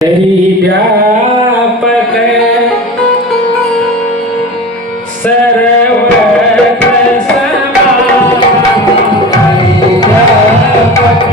व्यापक सर्वत्र समाहि व्यापक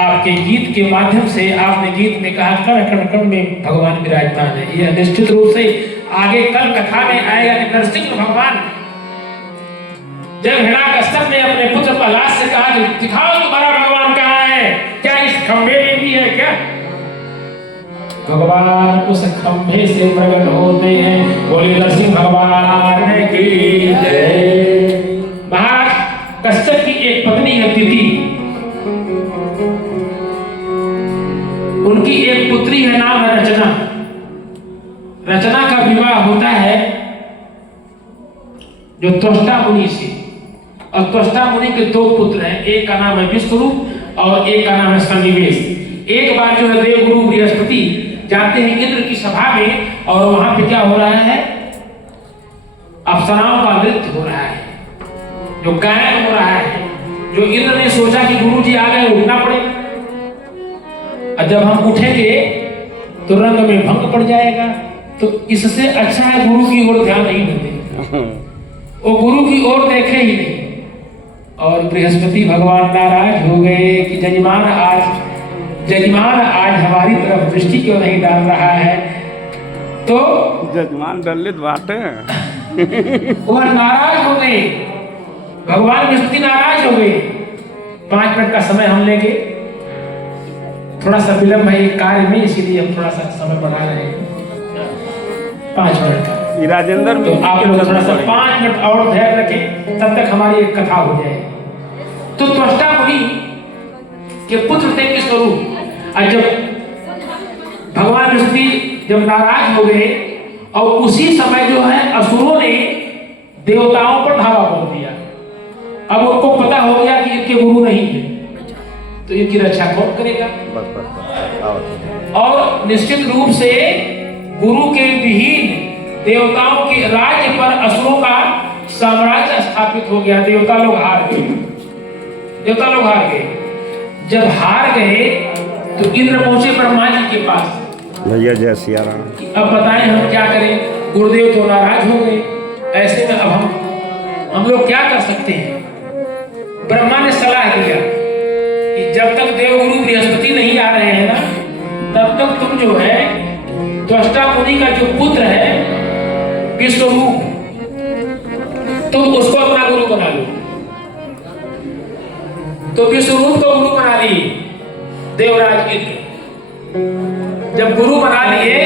आपके गीत के माध्यम से आपने गीत में कहा कण कण कण में भगवान विराजमान है। यह निश्चित रूप से आगे कल कथा में आएगा कि नरसिंह भगवान जब हिरण्याकश्यप ने अपने पुत्र प्रहलाद से कहा कि दिखाओ तुम्हारा भगवान कहाँ है, क्या इस खंभे में भी है क्या? भगवान उस खंभे से प्रकट होते हैं। बोले नरसिंह भगवान की जय। महाराज कश्यप की एक पत्नी है तिथि, उनकी एक पुत्री है, नाम है रचना। रचना का विवाह होता है जो त्वष्टा मुनि से, और त्वष्टा मुनि के दो पुत्र हैं, एक का नाम है विश्वरूप और एक का नाम है सन्निवेश। एक बार जो है देवगुरु बृहस्पति जाते हैं इंद्र की सभा में, और वहां पे क्या हो रहा है, अप्सराओं का नृत्य हो रहा है, जो गायन हो रहा है, जो इंद्र ने सोचा कि गुरु जी आ गए, उठना पड़ेगा, और जब हम उठेंगे तो रंग में भंग पड़ जाएगा, तो इससे अच्छा है गुरु की ओर ध्यान नहीं देते, वो गुरु की ओर देखे ही नहीं। और बृहस्पति भगवान नाराज हो गए कि जजमान आज हमारी तरफ दृष्टि क्यों नहीं डाल रहा है, तो जजमान दलित बात है। वह नाराज हो गए, भगवान बृहस्पति नाराज हो गए। 5 मिनट का समय हम लेंगे, थोड़ा सा विलंब है कार्य में, इसीलिए हम थोड़ा सा समय बढ़ा रहे हैं 5 मिनट का। राजेंद्र तो आप लोग थोड़ा सा 5 मिनट और धैर्य रखें, तब तक हमारी एक कथा हो जाए। तो त्वष्टा मुनि के पुत्र थे विश्वरूप, और जब भगवान बृहस्पति जब नाराज हो गए, और उसी समय जो है असुरों ने देवताओं पर धावा बोल दिया। अब उनको पता हो गया कि इनके गुरु नहीं है, तो इनकी रक्षा कौन करेगा? और निश्चित रूप से गुरु के विहीन देवताओं के राज्य पर असुरों का साम्राज्य स्थापित हो गया। देवता लोग हार गए। जब हार गए तो इंद्र पहुंचे ब्रह्मा जी के पास। भैया जय सिया राम। अब बताएं हम क्या करें, गुरुदेव तो नाराज हो गए, ऐसे में अब हम लोग क्या कर सकते हैं? ब्रह्मा ने सलाह दिया कि जब तक देवगुरु बृहस्पति नहीं आ रहे हैं ना, तब तक तुम जो है त्वष्टा मुनि का जो पुत्र है विश्वरूप, तुम उसको अपना गुरु बना लो। तो विश्वरूप को गुरु बना लिए देवराज इंद्र। जब गुरु बना लिए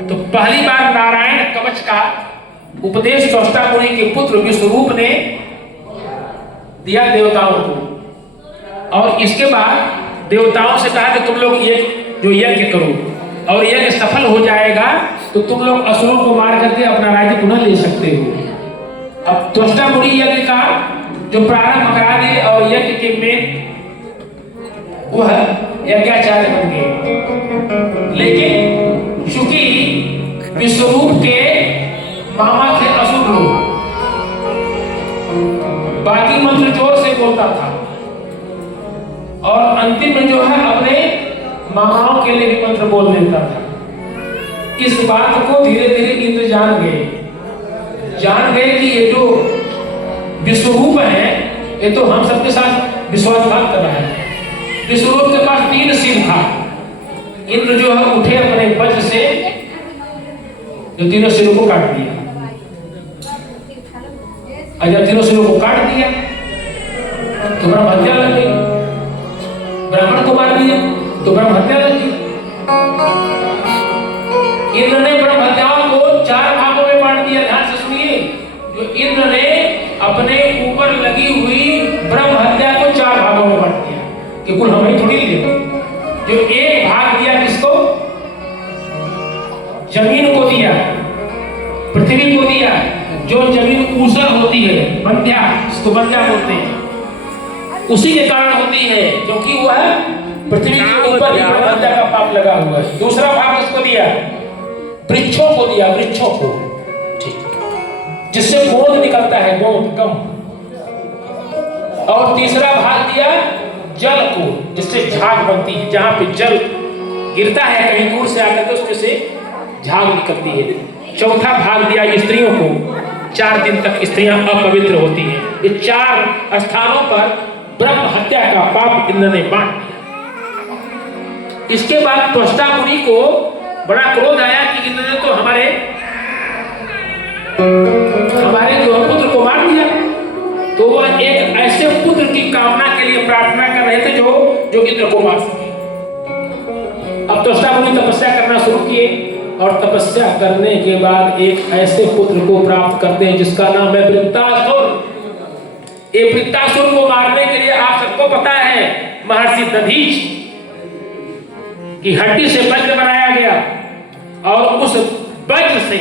तो पहली बार नारायण कवच का उपदेश त्वष्टा मुनि के पुत्र विश्वरूप ने दिया देवताओं को, और इसके बाद देवताओं से कहा कि तुम लोग ये जो यज्ञ करो, और यज्ञ सफल हो जाएगा तो तुम लोग असुरों को मार करके अपना राज्य पुनः ले सकते हो। अब त्वष्टा मुनि यज्ञ का जो प्रारंभ करा दिए, और यज्ञ के में वह यज्ञाचार्य बन गए। लेकिन चूंकि विश्वरूप के मामा थे असुर लोग, बाकी मंत्र जोर से बोलता था, और अंतिम में जो है अपने मामाओं के लिए भी मंत्र बोल देता था। इस बात को धीरे धीरे इंद्र जान गए कि ये जो विश्वरूप है ये तो हम सबके साथ विश्वासघात कर रहा है। विश्वरूप के पास 3 सिर था। इंद्र जो है उठे अपने वज्र से जो 3 सिरों को काट दिया, और जब 3 सिरों को काट दिया तो ब्रह्म हत्या लग गई। ब्राह्मण को मार दिया तो ब्रह्म हत्या लग गई। इंद्र ने ब्रह्म हत्याओं को 4 भागों में बांट दिया। ध्यान से सुनिए, जो इंद्र ने अपने ऊपर लगी हुई ब्रह्म हत्या को 4 भागों में बांट दिया कि कुल हमें थोड़ी ले। जो एक भाग दिया किसको? जमीन को दिया, पृथ्वी को दिया। जो जमीन ऊसर होती है, मध्या उसको बंध्या बोलते हैं। उसी के कारण होती है क्योंकि वह पृथ्वी के ऊपर बंध्या का पाप लगा हुआ है। दूसरा भाग किसको दिया? वृक्षों को दिया, वृक्षों को, ठीक, जिससे गोंद निकलता है, गोंद कम। और तीसरा भाग दिया जल को, जिससे झाग बनती है। जहां पे जल गिरता है कहीं दूर से आकर के उसमें से झाग निकलती है। चौथा भाग दिया स्त्रियों को। 4 दिन तक स्त्रियां अपवित्र होती हैं। ये 4 स्थानों पर ब्रह्म हत्या का पाप इंद्र ने बांट दिया। इसके बाद त्वष्टा मुनि को बड़ा क्रोध आया कि इंद्र ने तो हमारे जो पुत्र को मार दिया। तो वह एक ऐसे पुत्र की कामना के लिए प्रार्थना कर रहे थे जो इंद्र को मार सके। अब त्वष्टा मुनि तपस्या करना शुरू किए और तपस्या करने के बाद एक ऐसे पुत्र को प्राप्त करते हैं जिसका नाम है वृत्तासुर। ये वृत्तासुर को मारने के लिए आप सबको पता है महर्षि दधीच की हड्डी से वज्र बनाया गया और उस वज्र से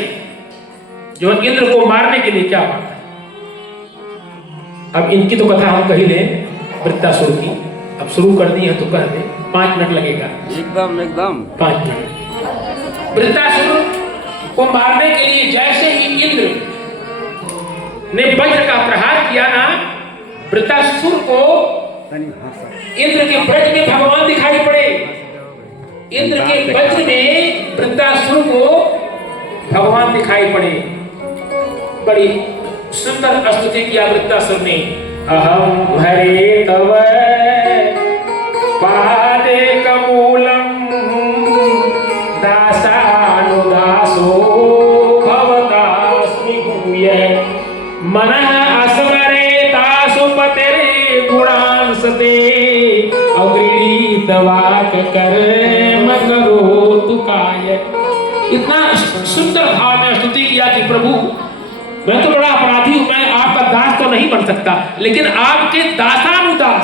जो इंद्र को मारने के लिए क्या बात है। अब इनकी तो कथा हम कही लें वृत्तासुर की। अब शुरू कर दी है तो कह दे, 5 मिनट लगेगा। एकदम 5 मिनट। वृत्तासुर को मारने के लिए जैसे ही इंद्र ने वज्र का प्रहार किया ना, वृत्तासुर को इंद्र के वज्र में भगवान दिखाई पड़े। इंद्र के वज्र में वृत्तासुर को भगवान दिखाई पड़े। बड़ी सुंदर स्तुति किया वृत्तासुर ने। अहम हरे तव पादे कमूलम दासानुदासो भवतास्मि भूय मनः अस्मरे तासु पतेरे गुणांसते अगृहीत वाक कर्म करोतु काय। इतना सुंदर भाव में स्तुति किया कि प्रभु मैं तो बड़ा अपराधी हूं, मैं आपका दास तो नहीं बन सकता, लेकिन आपके दासानुदास,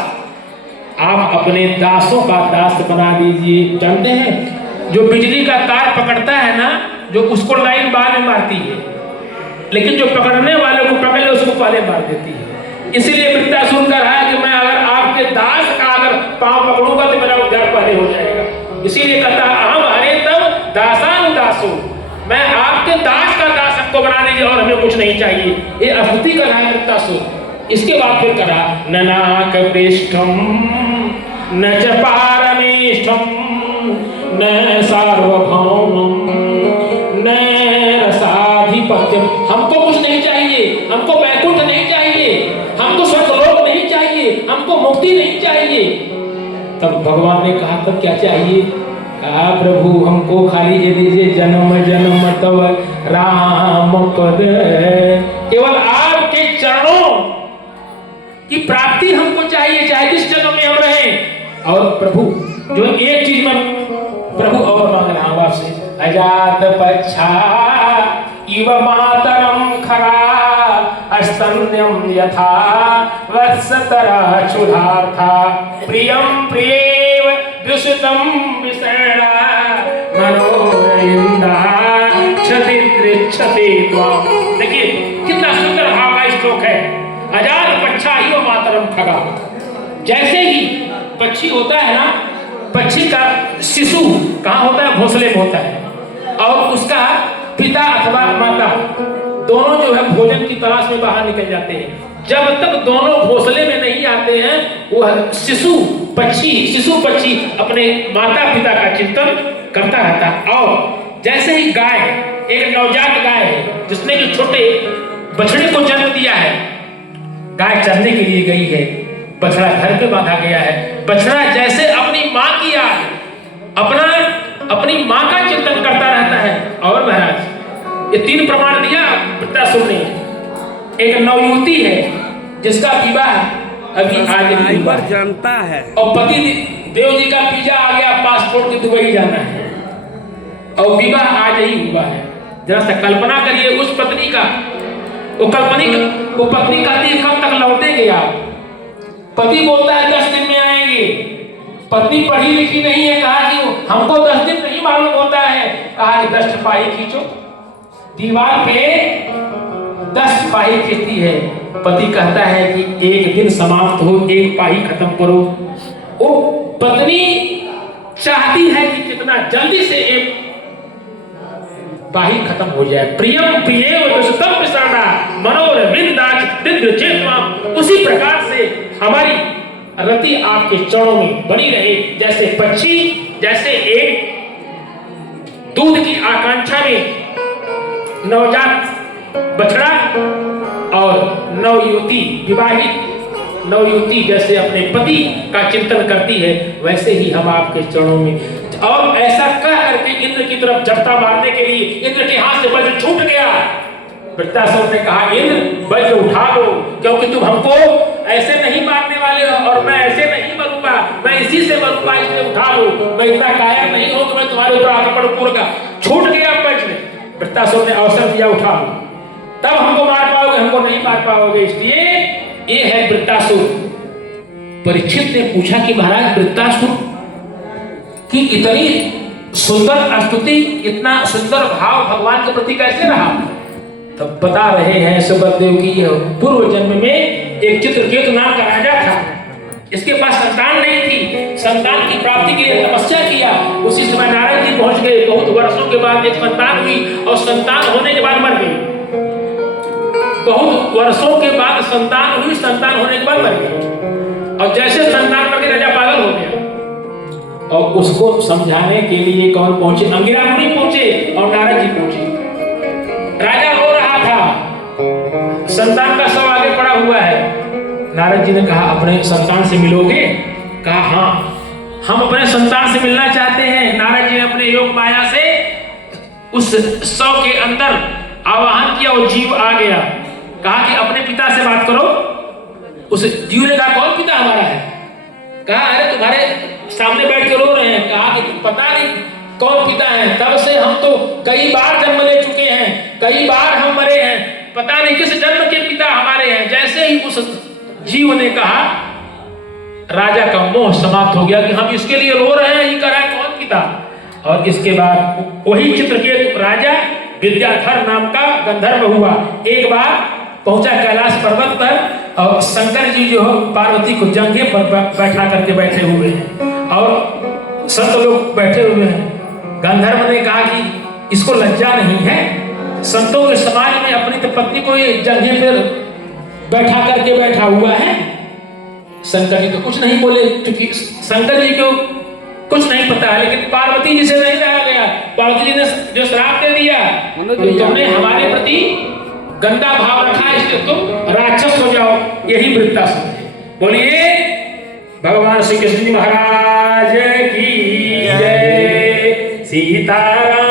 आप अपने दासों का दास बना दीजिए। जानते हैं जो बिजली का तार पकड़ता है ना, जो उसको लाइन बाद में मारती है, लेकिन जो पकड़ने वाले को पकड़ ले उसको पहले मार देती है। इसीलिए वृत्तासुर कह रहा है कि मैं अगर आपके दास का अगर पांव पकड़ूंगा तो मेरा उद्धार पहले हो जाएगा। इसीलिए कहता अहम हरे तव दासानुदासो, मैं आपके दास का दास हमको बना दीजिए और हमें कुछ नहीं चाहिए। ये स्तुति कर रहा है वृत्तासुर। इसके बाद फिर करा ननाक पृष्ठम न च पारमेष्ठम न सार्वभौमम न रसाधिपत्यम। हमको कुछ नहीं चाहिए, हमको वैकुंठ नहीं चाहिए, हमको स्वर्गलोक नहीं चाहिए, हमको मुक्ति नहीं चाहिए। तब भगवान ने कहा तब क्या चाहिए? कहा प्रभु हमको खाली ये दीजिए जन्म जन्म तव राम पद, केवल आपके चरणों की प्राप्ति हमको चाहिए, चाहे जिस जन्म में हम रहें। और प्रभु जो एक चीज में प्रभु और मांग रहा हूं आपसे, अजात पच्छा इव मातरम खरा अस्तन्यम यथा वत्सतरा क्षुधार्था प्रियम प्रियेव विशुतम विषणा मनोरयिंदा क्षति दृक्षते त्वं। देखिए कितना सुंदर भाव का श्लोक है। अजात पच्छा इव मातरम खरा, जैसे ही पक्षी होता है ना, पक्षी का शिशु कहाँ होता है? घोंसले में होता है, और उसका पिता अथवा माता दोनों जो है भोजन की तलाश में बाहर निकल जाते हैं। जब तक दोनों घोंसले में नहीं आते हैं वह शिशु पक्षी अपने माता पिता का चिंतन करता रहता है। और जैसे ही गाय, एक नवजात गाय है जिसने कि छोटे बछड़े को जन्म दिया है, गाय चरने के लिए गई है, बछड़ा घर पे बांधा गया है। बछड़ा जैसे अपनी माँ की याद, अपनी माँ का चिंतन करता रहता है। और महाराज ये 3 प्रमाण दिया वृत्तासुर ने। एक नवयुवती है जिसका विवाह अभी आज नहीं हुआ जानता है, और पति देव जी का वीजा आ गया, पासपोर्ट के दुबई जाना है और विवाह आज ही हुआ है। जरा सा कल्पना करिए उस पत्नी का। वो पत्नी कहती है कब तक लौटेंगे आप? पति बोलता है 10 दिन में आएंगे। पत्नी पढ़ी लिखी नहीं है, कहा कि हमको 10 दिन नहीं मालूम होता है, कहा कि 10 सिपाही खींचो, दीवार पे 10 पाही खींचती है, पति कहता है कि एक दिन समाप्त हो, एक पाही खत्म करो। वो पत्नी चाहती है कि कितना जल्दी से एक पाही खत्म हो जाए। प्रियम प्रियेव दुष्टम विसरणा मनोरविंदाच दिव्य चेतवाम। उसी प्रकार से हमारी रति आपके चरणों में बनी रहे, जैसे पक्षी, जैसे एक दूध की आकांक्षा में नवजात बछड़ा और नवयुवती, विवाहित नवयुवती जैसे अपने पति का चिंतन करती है, वैसे ही हम आपके चरणों में। और ऐसा कह करके इंद्र की तरफ झपटा मारने के लिए इंद्र के हाथ से वज्र छूट गया। वृत्तासुर ने कहा, इंद्र वज्र उठा लो, क्योंकि तुम हमको ऐसे नहीं मारने वाले हो और मैं ऐसे नहीं मरूंगा, मैं इसी से मरूंगा, इसलिए उठा लो। मैं इतना कायर नहीं हूं कि मैं तुम्हारे ऊपर आक्रमण करूंगा। छूट गया वज्र। वृत्तासुर ने अवसर दिया, उठा लो, तब हमको मार पाओगे, हमको नहीं मार पाओगे। इसलिए ये है वृत्तासुर। परीक्षित ने पूछा कि महाराज वृत्तासुर की इतनी सुंदर स्तुति, इतना सुंदर भाव भगवान के प्रति कैसे रहा? तब बता रहे हैं सुबलदेव की यह पूर्व जन्म में एक चित्रकेतु नाम का राजा था। इसके पास संतान नहीं थी। संतान की प्राप्ति के लिए तपस्या किया। उसी समय नारद जी पहुंच गए। बहुत वर्षों के बाद एक संतान हुई और संतान होने के बाद मर गई। बहुत वर्षों के बाद संतान हुई, संतान होने के बाद मर गई। और जैसे संतान मर गई, राजा पागल हो गया। और उसको समझाने के लिए कौन पहुंचे? अंगिरा मुनि पहुंचे और नारद जी पहुंचे। राजा रो रहा था, संतान का शव आगे पड़ा हुआ है। नारद जी ने कहा, अपने संतान से मिलोगे? कहा, हाँ, हम अपने संतान से मिलना चाहते हैं। नारद जी ने अपने योग माया से उस शव के अंदर आवाहन किया और जीव आ गया। कहा कि अपने पिता से बात करो। उस जीव ने कहा, कौन पिता हमारा है? कहा, अरे तुम्हारे सामने बैठ के रो रहे हैं। कहा कि पता नहीं कौन पिता है, तब से हम तो कई बार जन्म ले चुके हैं, कई बार हम मरे हैं, पता नहीं किस जन्म के पिता हमारे हैं। जैसे ही उस जीव ने कहा, राजा का मोह समाप्त हो गया कि हम इसके लिए रो रहे हैं, ये कह रहा है कौन पिता। और इसके बाद वही चित्रकेतु राजा विद्याधर नाम का गंधर्व हुआ। एक बार पहुंचा कैलाश पर्वत पर और शंकर जी जो पार्वती को जंघे पर बैठा करके बैठे हुए हैं और संत लोग बैठे हुए हैं। गंधर्व ने कहा कि इसको लज्जा नहीं है, संतों के समाज में अपनी तो पत्नी को ये जंघे पर बैठा करके बैठा हुआ है। शंकर जी तो कुछ नहीं बोले, क्योंकि शंकर जी को कुछ नहीं पता है। लेकिन पार्वती जी से नहीं रहा गया। पार्वती जी ने जो श्राप दे दिया, तुमने हमारे प्रति गंदा भाव रखा, इसलिए तुम राक्षस हो जाओ। यही वृत्तासुर है। बोलिए भगवान श्री कृष्ण महाराज की जय। सीताराम